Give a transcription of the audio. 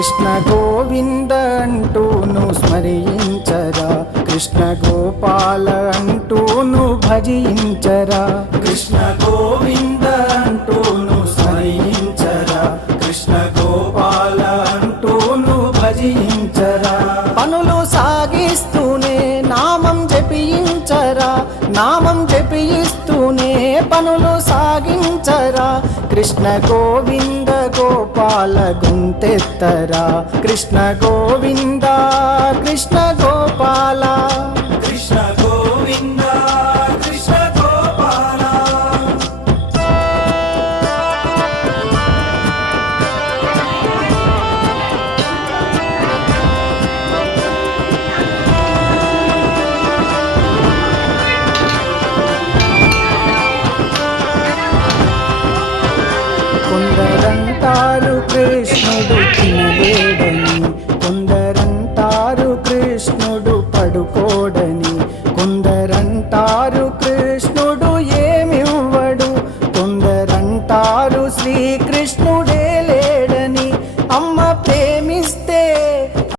కృష్ణ గోవింద అంటూను స్మరించరా, కృష్ణ గోపాల అంటూను భజించరా. కృష్ణ గోవింద అంటూను స్మరించరా, కృష్ణ గోపాల అంటూను భజించరా. పనులు సాగిస్తూనే నామం జపించరా, నామం జపిస్తూనే పనులు సాగించరా. కృష్ణ గోవింద గోపాల గుంతెత్తరా, కృష్ణ గోవింద కృష్ణ గోపాల. కృష్ణ గోవింద కృష్ణ గోపాల. కొందరంటారు కృష్ణుడు తినలేడని, కొందరంటారు కృష్ణుడు పడుకోడని, కొందరంటారు కృష్ణుడు ఏమివ్వడు, కొందరంటారు శ్రీకృష్ణుడే